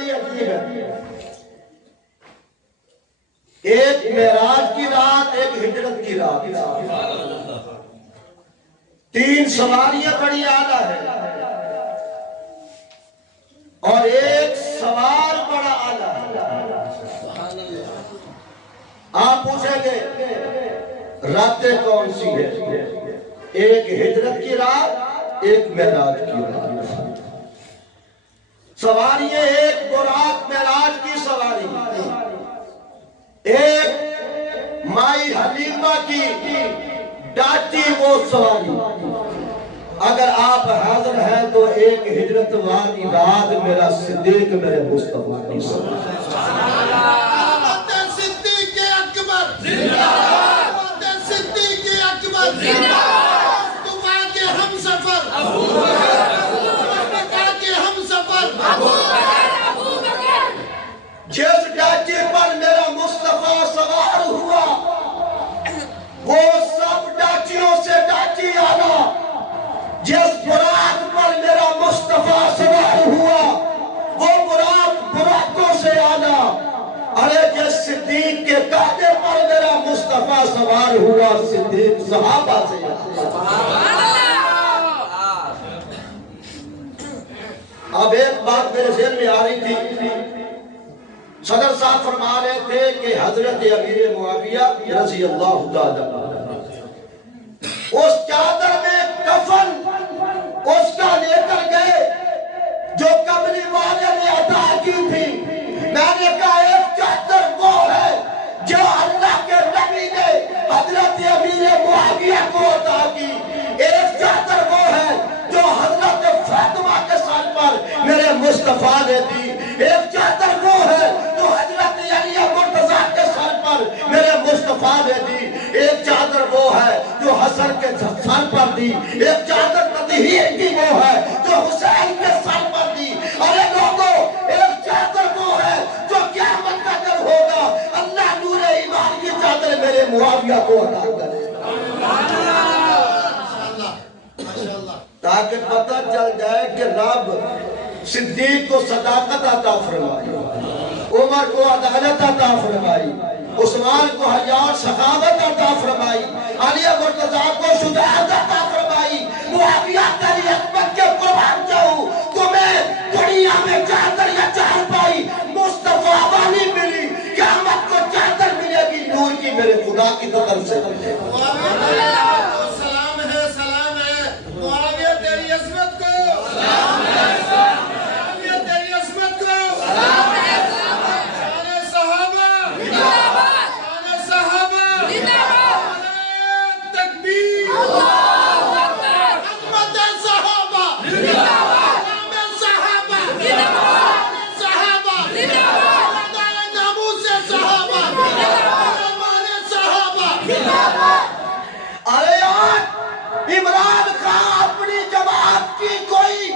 بڑی عجیب ہے. ایک معراج کی رات، ایک ہجرت کی رات. 3 سواریاں بڑی اعلیٰ ہے اور ایک سوار بڑا اعلیٰ ہے. آپ پوچھیں گے راتیں کون سی ہے؟ ایک ہجرت کی رات، ایک معراج کی رات. سواریاں ایک براق معراج کی سواری، ایک مائی حلیمہ کی ڈاچی وہ سواری. اگر آپ حاضر ہیں تو ایک ہجرت والی رات میرا صدیق میرے مصطفیٰ کی سواری. صدیق اکبر زندہ باد، صدیق اکبر زندہ باد. دعا کے ہم سفر ابو بکر، دعا کے ہم سفر ابو بکر. جس ڈاچی پر میرا مصطفیٰ سوار ہوا وہ سب ڈاچیوں سے ڈاچی آنا. جس براق پر میرا مصطفیٰ سوار ہوا وہ براق براقوں سے آنا. ارے جس صدیق کے قاعدے پر میرا مصطفیٰ سوار ہوا صدیق صحابہ سے آنا. اب ایک بات میرے ذہن میں آ رہی تھی. صدر صاحب فرما رہے تھے کہ حضرت امیر معاویہ رضی اللہ تعالیٰ اس چادر میں کفن اس کا لے کر گئے جو قبری والے نے عطا کی تھی. میں نے کہا ایک چادر وہ ہے جو اللہ کے نبی نے حضرت امیر معاویہ کو عطا کی. ایک چادر وہ ہے جو حضرت فاطمہ کے سر پر میرے مصطفیٰ نے دی. ایک چادر وہ ہے جو حضرت علی مرتضیٰ کے سر پر میرے مصطفیٰ نے دی. ایک چادر وہ ہے جو حسن کے سر پر دی. ایک چادر تطہیر کی وہ ہے جو حسین کے سر پر دی. ارے لوگوں ایک چادر وہ ہے جو قیامت کا دن ہوگا اللہ نور ایمان کی چادر میرے معاویہ کو عطا کرے تاکہ پتہ چل جائے کہ رب صدیق کو صداقت عطا فرمائی، عمر کو عدالت عطا فرمائی، عثمان کو حیات سخاوت عطا فرمائی، علی مرتضیٰ کو شجاعت عطا فرمائی. معاویہ تیری عظمت کے قربان جاؤں. تمہیں دنیا میں چادر یا چار پائی مصطفیٰ والی ملی، قیامت کو چادر ملے گی نور کی میرے خدا کی طرف سے. سلام ہے، سلام ہے معاویہ تیری عظمت کو، سلام ہے معاویہ تیری عظمت کو، سلام ہے شان صحابہ زندہ باد، شان صحابہ زندہ باد. تکبیر اللہ اکبر. عظمت صحابہ زندہ باد، نام صحابہ زندہ باد، صحابہ زندہ باد، ناموس صحابہ زندہ باد، ایمان صحابہ زندہ باد. ارے آج عمران خان اپنی جماعت کی کوئی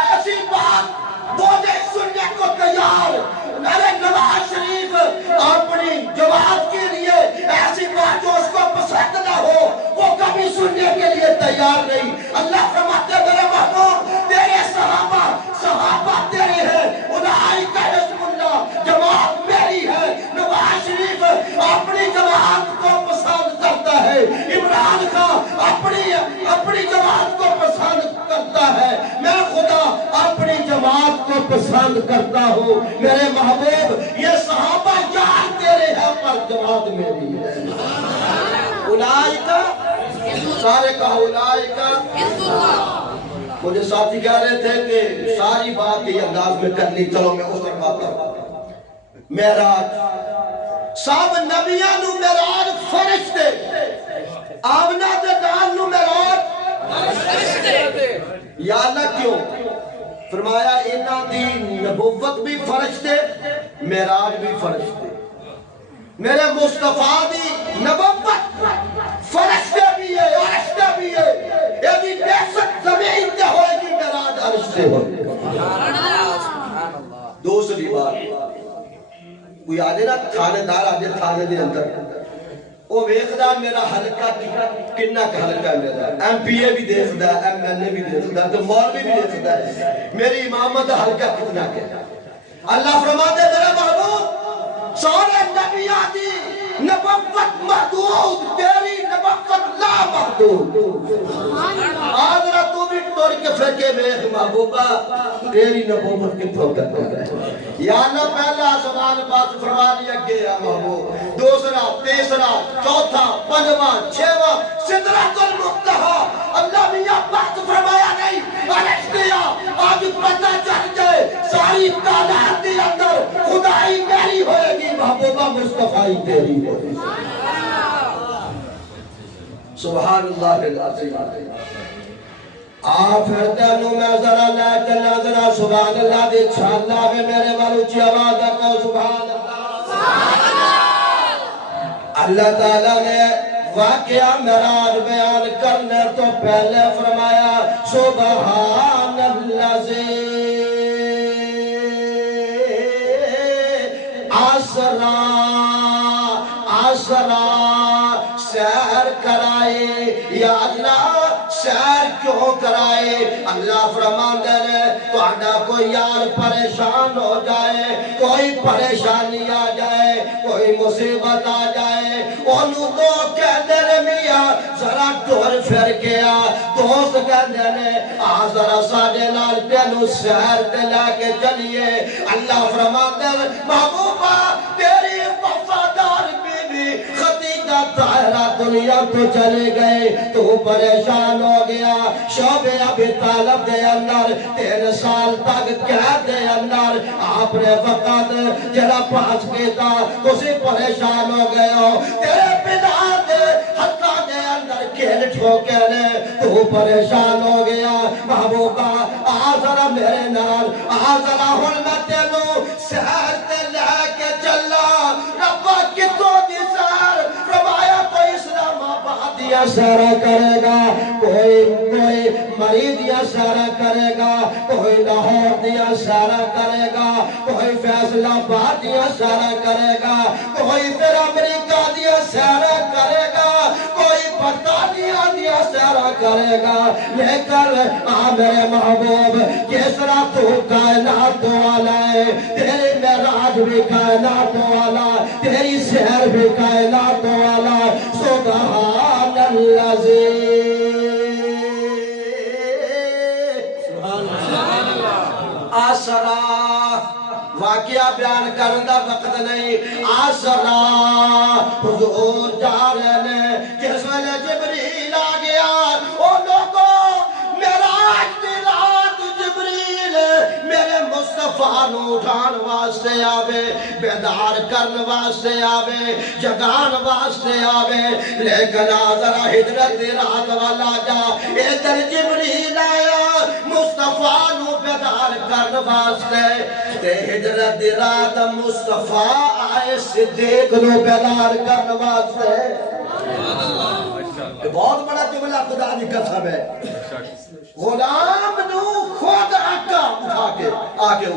ایسی بات وہ نہیں سننے کو تیار. ارے نواز شریف اپنی جماعت کے لیے ایسی بات جو اس کو پسند نہ ہو وہ کبھی سننے کے لیے تیار نہیں. اللہ فرماتے میرے محبوب تیرے صحابہ تیرے ہیں، اولئک حزب اللہ، جماعت میری ہے. نواز شریف اپنی جماعت کو پسند کرتا ہے، عمران خان اپنی جماعت کو پسند کرتا ہے، میں خدا اپنی جماعت کو پسند کرتا ہوں. میرے محبوب یہ صحابہ یار تیرے ہیں پر جماعت میری ہے. اولئک سارے کہا اولئک. مجھے ساتھی کہہ رہے تھے کہ ساری بات یہ انداز میں کرنی، چلو میں اس پر بات کرتا ہوں. معراج سب نبیاں نو معراج فرشتے، آمنہ دے نال نو معراج فرشتے. یا اللہ کیوں؟ فرمایا انہاں دی نبوت بھی فرشتے، معراج بھی فرشتے. میرے مصطفیٰ دی نبوت فرشتے بھی ہے، فرشتے بھی ہے. یہ بھی بیست زمین تے ہوئے گی، معراج عرش سے ہوئے. دوسری بات کوئی آجے نا تھانے دار آجے تھانے دے اندر وہ ویکھدا میرا حلقہ کتنا حلقہ ہے میرا. ایم پی اے بھی دیکھدا ہے، ایم ایل اے بھی دیکھدا ہے، تو مولوی بھی دیکھدا ہے میری امامت حلقہ کتنا ہے. اللہ فرماتے میرے محبوب سارے نبیاں دی نبوت محدود تیری نبوت لا محدود آج رہا تو بھی ٹوڑ کے پھر میں محبوبہ تیری نبوت کی توقع کر رہے یا اللہ پہلا سوال بات فرما لیا گیا محبوب دوسرا تیسرا چوتھا پنجواں چھواں سدرۃ المنتہا اللہ میاں بات فرمایا نہیں ارشتیا آج پتہ چل جائے ساری کائنات کے اندر خدائی میری ہوئے گی محبوبہ مصطفیٰ تیری ہوئے گی سبحان اللہ العظیم آپ تینوں میں ذرا لے چلا ذرا سبحان اللہ دی چھالا میں میرے والو چی آواز کو سبحان اللہ اللہ تعالیٰ نے واقعہ معراج بیان کرنے تو پہلے فرمایا سبحان اللہ آسرا سیر کرائے یا اللہ سیر کیوں کرائے اللہ فرماندے نے تو آنا کوئی یار پریشان ہو جائے کوئی پریشانی آ جائے کوئی مصیبت آ جائے انہوں کو کہتے نے میاں ذرا ٹور پھر گیا دوست کہتے نے ذرا ساڑھے نال تینوں سیر تے لے کے چلیے اللہ فرماندے نے محبوبہ تیری وفادار بیوی خدیجہ طاہرہ دنیا تو چلے گئے تو پریشان ہو گیا شعب ابی طالب دے اندر 3 سال تک قید دے اندر آپ نے وقت جڑا پاس کیتا تسی پریشان ہو گئے ہو تیرے پتا دے حقا دے اندر کھیل ٹھوکے نے تو پریشان ہو گیا محبوبہ ذرا میرے نال ذرا ہن میں تینوں سحر تے لے کے چلا ربا کتوں دی سحر فرمایا کوئی اسلام آباد دیا سحر کرے گا کوئی مرید دیا سحر کرے گا کوئی لاہور دیا سحر کرے گا کوئی فیصل آباد دیا سحر کرے گا کوئی پھر امریکہ دیا سحر کرے گا کوئی برطانیہ دیا سحر کرے گا لیکن میرے محبوب کس طرح تو کائنات والا ہے تیری معراج بھی کائنات والا تیری سحر بھی کائنات والا سبحان اللہ آسرا واقعہ بیان کرنا وقت نہیں آسرا حضور جا رہے ہیں جس ویلے جبریل آ گیا او لوگوں معراج دی رات جبریل میرے مصطفیٰ نو اٹھان واسطے آوے بیدار کرن واسطے آوے جگان واسطے آوے لیکن ذرا ہجرت دی رات والا جا ادھر جبریل آیا مصطفیٰ نو بیدار کرن واسطے تے ہجرت دی رات مصطفیٰ آئے صدیق نو بیدار کرن واسطے بہت بڑا جملہ خدا دی قسم ہے غلام نو خود آقا اٹھا کے آگے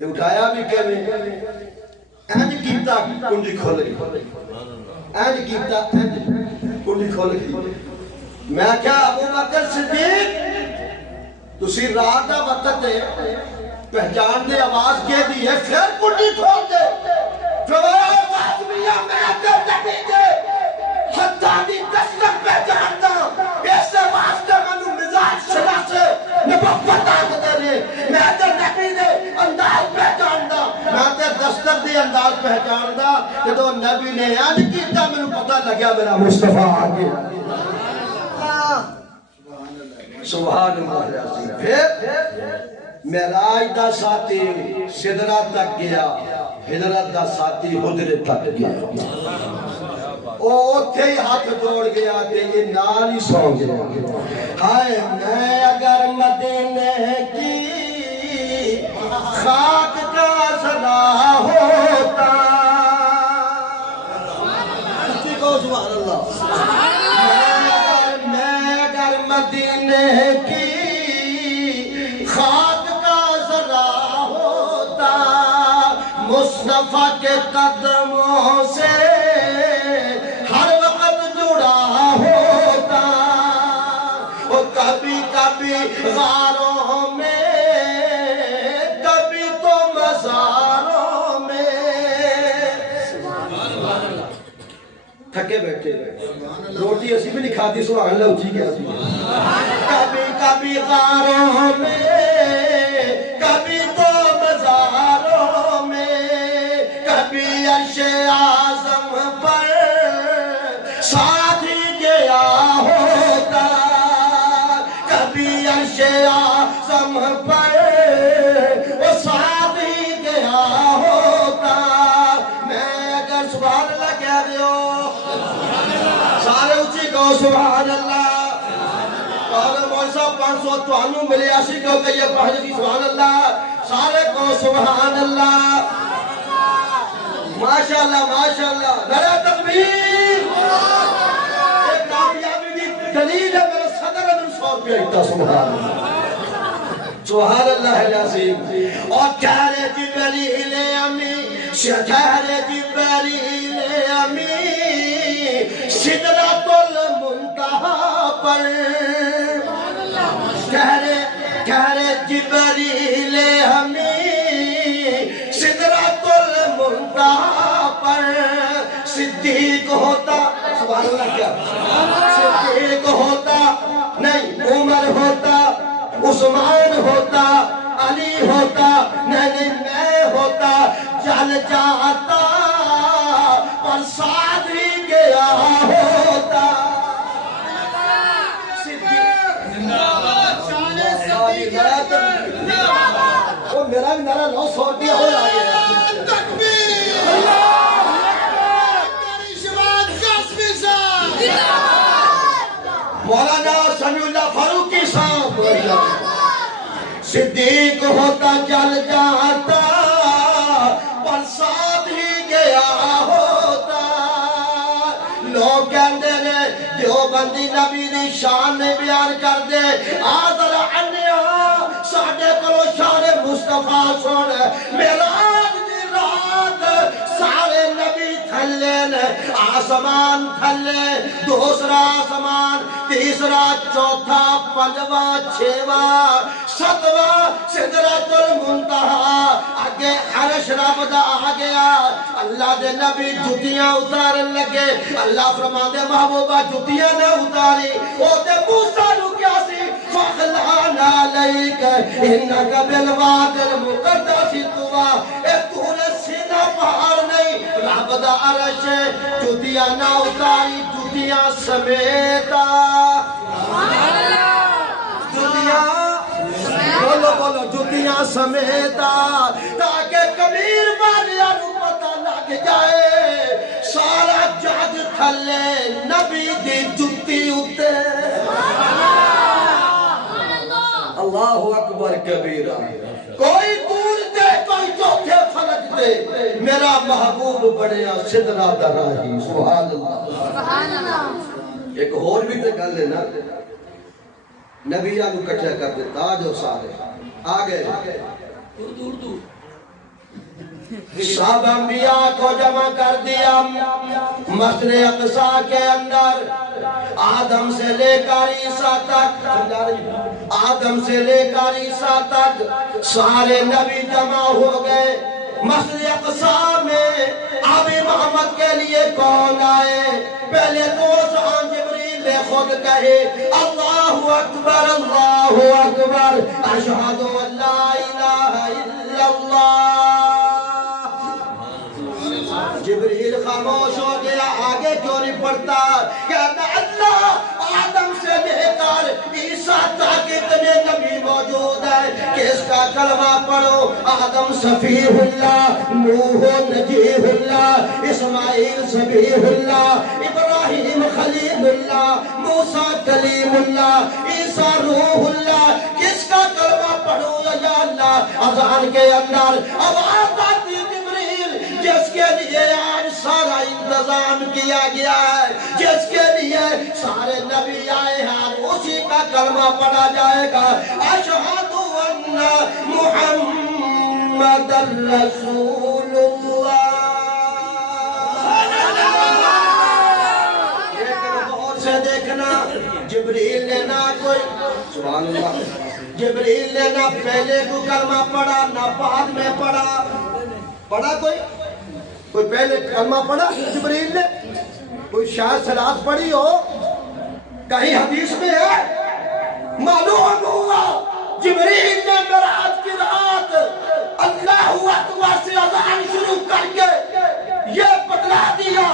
اٹھایا بھی کہنے اینج کیتا کنڈی کھول گئی اینج کیتا کنڈی کھول گئی میں کیا ابو بکر صدیق تسی رات دا وقت ہے پہچان دے آواز کے دی ہے پھر کنڈی کھول دے فرمایا فاطمیہ میں اگر نبی دے حتیٰ دی دستک پہچانتا اس سے واسطہ منو مزاج شنا سے نبوت آگے دے میں اگر نبی دے انداز پہچانتا میں اگر دستک دے انداز پہچانتا کہ تو نبی نے آج کیتا میں پتہ لگیا میرا مصطفیٰ آگے سبحان اللہ پھر معراج دا ساتھی سدرہ تک گیا ہجرت دا ساتھی حجرے تک گیا اوتھے ہی ہاتھ جوڑ گیا کہ یہ نال ہی سو گیا ہائے میں اگر مدینے کی خاک کا صدا ہوتا سبحان اللہ میں اگر مدینے کی خاک کا ذرا ہوتا مصطفیٰ کے قدموں سے ہر وقت جڑا ہوتا وہ کبھی کبھی غاروں میں کبھی تھکے بیٹھے روٹی اسی بھی نہیں کھاتی سبحان اللہ اچھی کیا سی کبھی کبھی غاروں میں کبھی تو بازاروں میں کبھی عرش اعظم پر ساتھ ہی گیا ہوتا کبھی عرش اعظم پر وہ ساتھ ہی گیا ہوتا میں اگر سبحان اللہ کہہ رہے ہو سارے اچھی کہو سبحان اللہ اگر مول صاحب 500 توانو ملے آسی کہو کہ یہ پڑھ جی سبحان اللہ سارے کہو سبحان اللہ ماشاءاللہ ماشاءاللہ نعرہ تکبیر ایک کامیابی دی دلیل ہے میرا صدر ادھر 100 روپیہ اٹھا سبحان اللہ سبحان اللہ العظیم اور کہہ رہے جبریل امی کہہ رہے جبریل امی سدرۃ المنتہا پر کہہ رہے جبریل امی سدرۃ المنتہا پر صدیق ہوتا سبحان اللہ کیا صدیق ہوتا نہیں عمر ہوتا عثمان ہوتا علی ہوتا نہیں میں ہوتا چل جاتا پر ساتھ ہی گیا ہوتا وہ میرا بھی نعرہ 900 روپیہ ہو رہا ہے مولانا سمیع اللہ فاروقی صاحب صدیق ہوتا چل جاتا پر ساتھ ہی گیا ہوتا لوگ کہندے نے دیوبندی نبی دی شان نے بیان کر دے آدھر انیا ساڑھے کلو شان مصطفیٰ سن میراج دی رات سارے نبی تھلے نے آسمان تھلے دوسرا آسمان تیسرا چوتھا پنجواں چھواں ستواں سدرۃ المنتہا آگے عرش رب دا آ گیا اللہ دے نبی جتیاں اتارن لگے اللہ فرما دے محبوبہ جتیاں نہ اتاری او دے موسیٰ نو کیا سی فَخْلَعَنَ عَلَيْكَ إِنَّكَ بِالْوَادِ الْمُقَدَّسِ طُوَىٰ اے تو نے سینہ پہاڑ نہیں رب دا عرش جتیاں نہ اتاری جتیاں سمیتا جتیاں بولو بولو جتیاں سمیتا تاکہ کبیر والیاں نو پتہ لگ جائے سارا جگ تھلے نبی دی جتی اتے اللہ اکبر کبیرہ کوئی دور دے کوئی چوتھے فلک دے میرا محبوب بڑیا سدرہ دراہی سبحان اللہ ایک اور بھی تے گل ہے نا نبیہ کو کٹھے کر دیتا جو سارے آگے اردو سب انبیاء کو جمع کر دیا مسجد اقصی کے اندر آدم سے لے کر عیسیٰ تک آدم سے لے کر عیسیٰ تک سارے نبی جمع ہو گئے مسجد اقصی میں آبی محمد کے لیے کون آئے پہلے تو سان جبریل نے خود کہے اللہ اکبر اشہد ان لا الہ الا اللہ جبریل خاموش ہو گیا آگے کیوں نہیں پڑھتا کہنا اللہ آدم سے لے کر عیسیٰ تک اتنے نبی موجود ہے کس کا کلمہ پڑھو آدم صفیح اللہ نوح نجیح اللہ اسماعیل صبیح اللہ ابراہیم خلیل اللہ موسیٰ کلیم اللہ عیسیٰ روح اللہ کس کا کلمہ پڑھو یا اللہ اذان کے اندر اب آتا جس کے لیے آج سارا انتظام کیا گیا ہے جس کے لیے سارے نبی آئے ہیں اسی کا کلمہ پڑھا جائے گا اشہد ان محمد رسول اللہ لیکن غور سے دیکھنا جبریل نے نہ کوئی سبحان اللہ جبریل نے نہ پہلے کو کلمہ پڑھا نہ بعد میں پڑھا کوئی پہلے کلمہ پڑھا جبریل نے کوئی شاید سلاس پڑھی ہو کہیں حدیث میں ہے معلوم ہوا جبریل نے معراج کی رات اللہ اکبر سے اذان شروع کر کے یہ بتلا دیا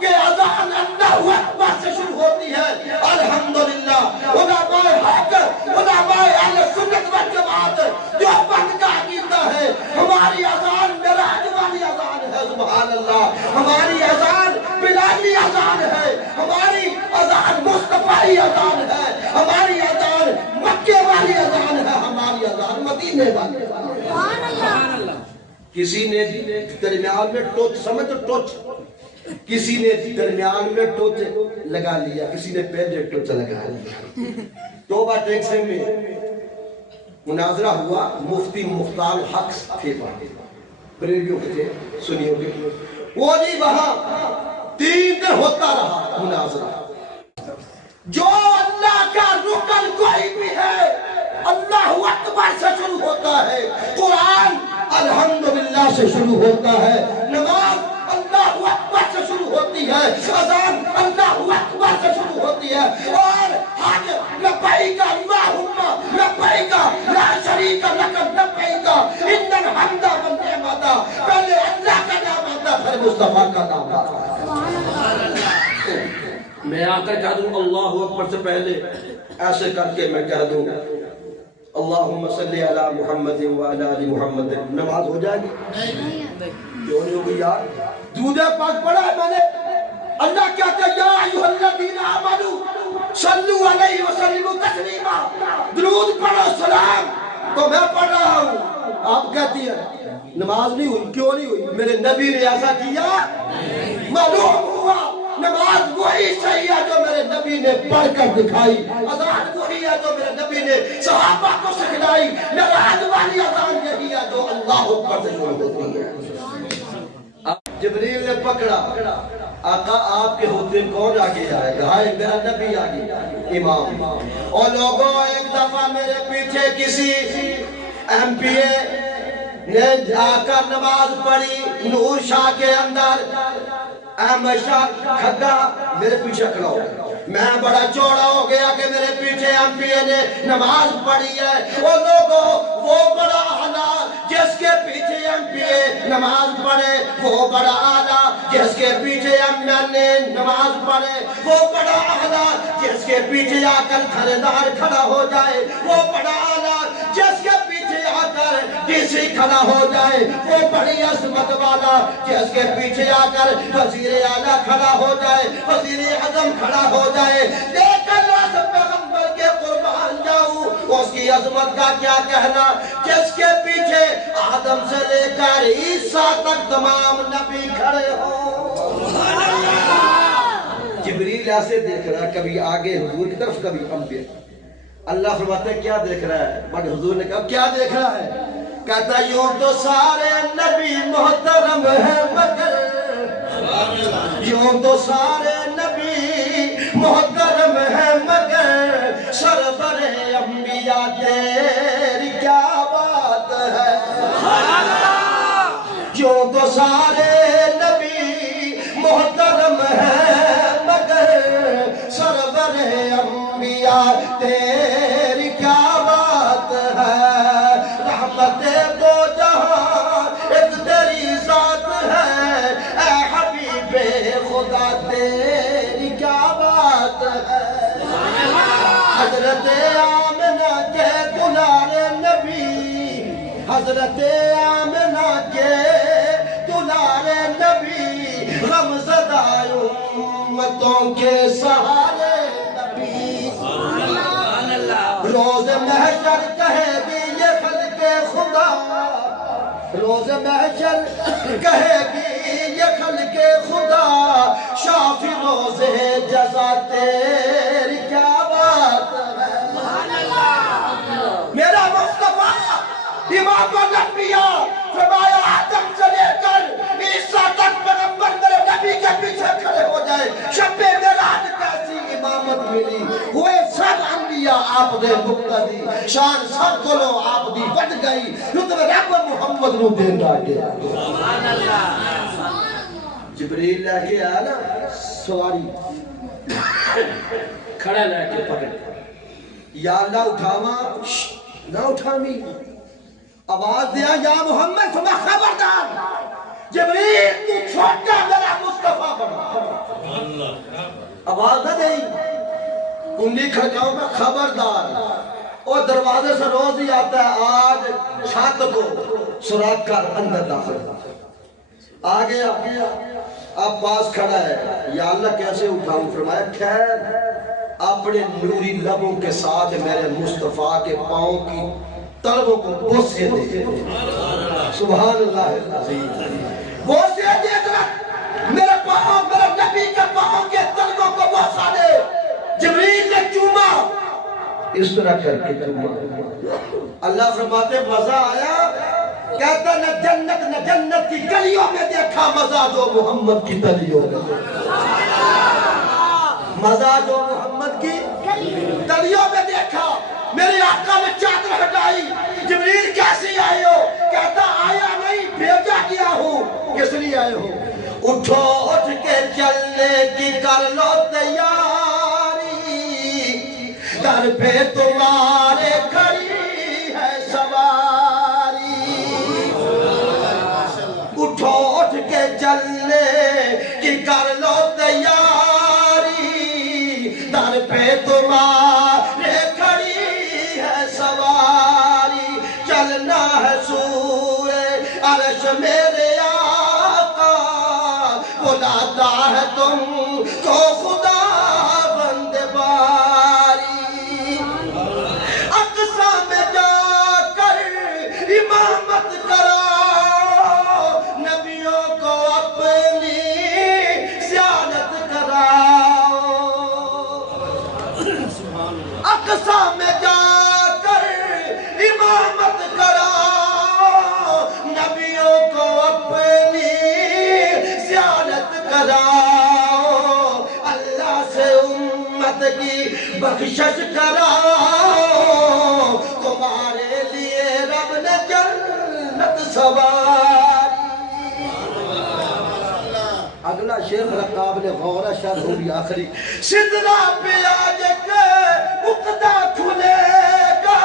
کہ اذان اللہ اکبر سے شروع ہوتی ہے الحمدللہ علماء حق علماء اہل سنت والجماعت جو بند کا عقیدہ ہے ہماری اذان معراج والی اذان ہے سبحان اللہ ہماری اذان بلالی اذان ہے ہماری اذان مصطفی اذان ہے ہماری اذان مکے والی اذان ہے ہماری اذان مدینے والی سبحان اللہ کسی نے درمیان میں ٹوچ سمجھ ٹوچ کسی نے درمیان میں ٹوچ لگا لیا کسی نے پہلے ٹوچ لگا لیا توبہ ٹیکسے میں مناظرہ ہوا مفتی مختار حق تھے بریلیوں کے تھے سنیوں کے وہ نہیں وہاں 3 دن ہوتا رہا مناظرہ جو اللہ کا رکن کوئی بھی ہے اللہ اکبر سے شروع ہوتا ہے قرآن الحمدللہ سے شروع ہوتا ہے نماز اللہ اکبر سے شروع ہوتی ہے اذان اللہ اکبر سے شروع ہوتی ہے اور حج لبیک اللہم لبیک لا شریک لک لبیک ان الحمد والنعمت پہلے اللہ کا نام آتا پھر مصطفیٰ کا نام آتا میں آ کر کہہ دوں اللہ اکبر سے پہلے ایسے کر کے میں کہہ دوں اللہم صلی علی محمد وعلی آل محمد نماز ہو جائے گی کیوں نہیں ہوگی یار درود پاک پڑھا ہے میں نے اللہ کہتا ہے یا ایھا الذین آمنوا صلوا علیہ وسلموا تسلیما درود پڑھو سلام تو میں پڑھ رہا ہوں آپ کہتی ہیں نماز نہیں ہوئی کیوں نہیں ہوئی میرے نبی نے ایسا کیا معلوم ہوا نماز وہی صحیح ہے جو میرے نبی نے پڑھ کر دکھائی اذان وہی ہے جو میرے نبی نے صحابہ کو سکھلائی معراج والی اذان یہی ہے جو اللہ اکبر سے شروع ہوتی ہے جبریل نے پکڑا آقا آپ کے ہوتے کون آگے آئے گا میرا نبی آگے امام اور لوگوں ایک دفعہ میرے پیچھے کسی ایم پی اے نے جا کر نماز پڑھی نور شاہ کے اندر احمد شاہ کھگا میرے پیچھے کھڑا ہو میں بڑا چوڑا ہو گیا کہ میرے پیچھے ایم پی اے نے نماز پڑھی ہے وہ لوگوں وہ بڑا اعلیٰ جس کے پیچھے ایم پی اے نماز پڑھے وہ بڑا اعلیٰ جس کے پیچھے ایم ایل اے نماز پڑھے وہ بڑا اعلیٰ جس کے پیچھے آ کر تھردار کھڑا ہو جائے وہ بڑا اعلیٰ جس کے پیچھے آ کر کسی کھڑا ہو جائے وہ بڑی عظمت والا جس کے پیچھے آ کر وزیر اعلیٰ کھڑا ہو جائے وزیر اعظم کھڑا ہو جائے لیکن اس پیغمبر کے قربان جاؤں اس کی عظمت کا کیا کہنا جس کے پیچھے آدم سے لے کر عیسیٰ تک تمام نبی کھڑے ہوں جبریل ایسے دیکھ رہا ہے کبھی آگے حضور کی طرف کبھی انبیاء اللہ فرماتے ہیں کیا دیکھ رہا ہے مگر حضور نے کہا کیا دیکھ رہا ہے کہتا یوں تو سارے نبی محترم ہیں مگر یوں تو سارے نبی محترم ہیں مگر سرور انبیاء تیری کیا بات ہے یوں تو سارے نبی محترم ہیں مگر سرور انبیاء تیری کیا بات ہے رحمت دو جہاں ایک تیری ذات ہے اے حبیب خدا تیری کیا بات ہے حضرت آمنہ کے دلارے نبی حضرت آمنہ کے دلارے نبی غمزدہ امتوں کے سہارے نبی روز محشر کہے گی یہ خلق خدا روز محشر کہے گی یہ خلق خدا شافی روز جزا تیری کیا بات ہے میرا مصطفیٰ امام الانبیاء فرمایا آدم سے لے کر عیسیٰ تک پیغمبر میرے نبی کے پیچھے کھڑے ہو جائے شب معراج کیسی امامت ملی ہوئے سب انبیاء آپ دے مقتدی شان سب کولو آپ دی بڑھ گئی رتبہ رب محمد نو دین راگے جبریل لے کے آیا نا سواری کھڑا لے کے پکڑ یا اللہ اٹھاوا نہ اٹھاوی آواز دیا یا محمد فرما خبردار جبریل تو چھوٹا میرا مصطفیٰ بنا آواز نہ دیں کنڈی کھڑکاؤں میں خبردار اور دروازے سے روز ہی آتا ہے آج چھت کو سراغ کر اندر داخل آ گیا اب پاس کھڑا ہے یا اللہ کیسے اٹھاؤں فرمایا خیر اپنے نوری لبوں کے ساتھ میرے مصطفیٰ کے پاؤں کی تلووں کو بوسے دے سبحان اللہ العظیم بوسے دے میرے پاؤں میرے نبی کے پاؤں کے تلووں کو بوسا دے جبریل نے چوما اس طرح کر کے چوما اللہ فرماتے مزہ آیا کہتا نہ جنت کی گلیوں میں دیکھا مزہ دو محمد کی گلیوں میں مزہ دو محمد کی گلیوں میں دیکھا میرے آقا نے چادر ہٹائی جبریل کیسے آئے ہو کہتا آیا نہیں بھیجا کیا ہوں کس لیے آئے ہو اٹھو اٹھ کے چلنے کی کر لو تیاری در پہ تمہارے کھڑی ہے سواری اٹھو اٹھ کے چلنے کی کر لو تیاری در پہ تمہارے کھڑی ہے سواری چلنا ہے سوئے عرش میرے آقا بلاتا ہے تم کو خدا بند باری اقصی میں جا کر امامت کراؤ نبیوں کو اپنی سیادت کراؤ اقصی میں جا کر امامت کراؤ نبیوں کو اپنی سیادت کراؤ اللہ سے امت کی بخشش کراؤ تمہارے لیے رب نے جنت سواری اگلا شیخ رقاب نے غورہ شر ہو بھی آخری سدرہ پہ آج کے اقدہ کھلے گا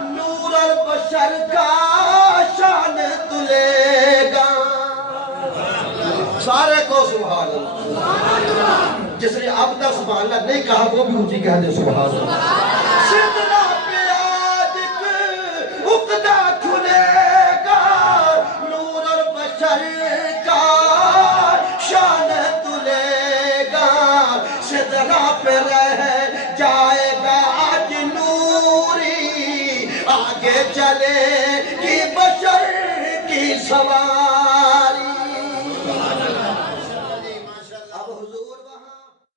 نور البشر کا شان تلے گا سارے کو سبحان اللہ جس نے اب تک سبحان اللہ نہیں کہا وہ بھی اونچی کہہ دے سبحان اللہ سدرہ پہ آج کے اقدہ کھلے گا نور البشر کا شان تلے گا سدرہ پہ رہ جائے گا آج نوری آگے چلے کی بشر کی سواری